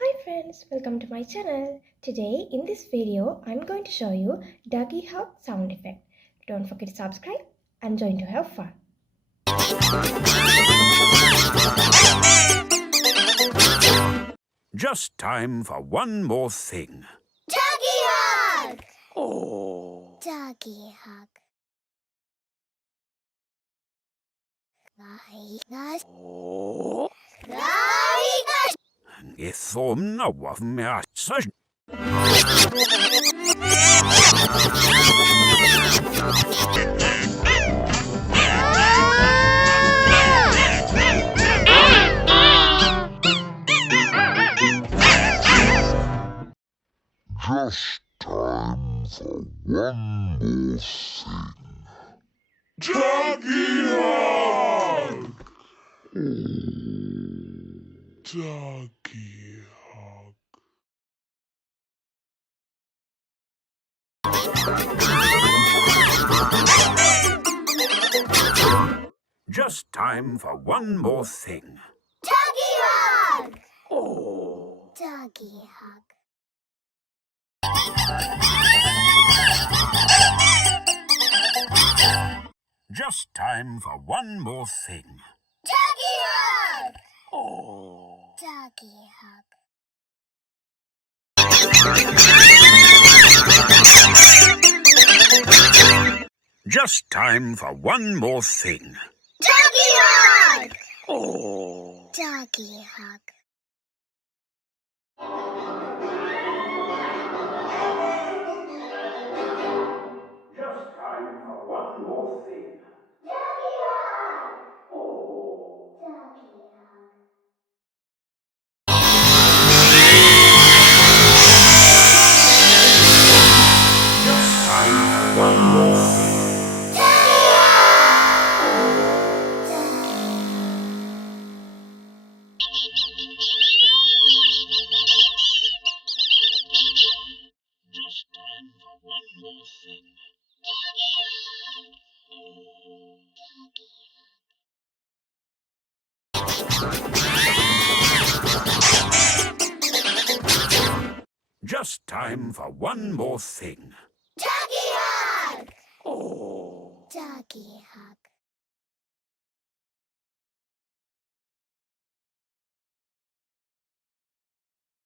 Hi friends, welcome to my channel. Today in this video, I'm going to show you Duggee hug sound effect. Don't forget to subscribe and join to have fun. Just time for one more thing. Duggee hug! Oh. Duggee hug. Oh. Rise! Ithom na waf me atsa. Just time for one more thing. Duggee hug! Duggee hug. Just time for one more thing. Duggee hug! Oh. Duggee hug. Just time for one more thing. Duggee hug! Oh. Duggee hug. Just time for one more thing. Duggee hug! Oh. Duggee hug. Just time for one more thing. Duggee hug! Oh. Duggee hug. Just time for one more thing. Duggee Just time for one more thing. Just time for one more thing. Duggee hug! Oh. Duggee hug.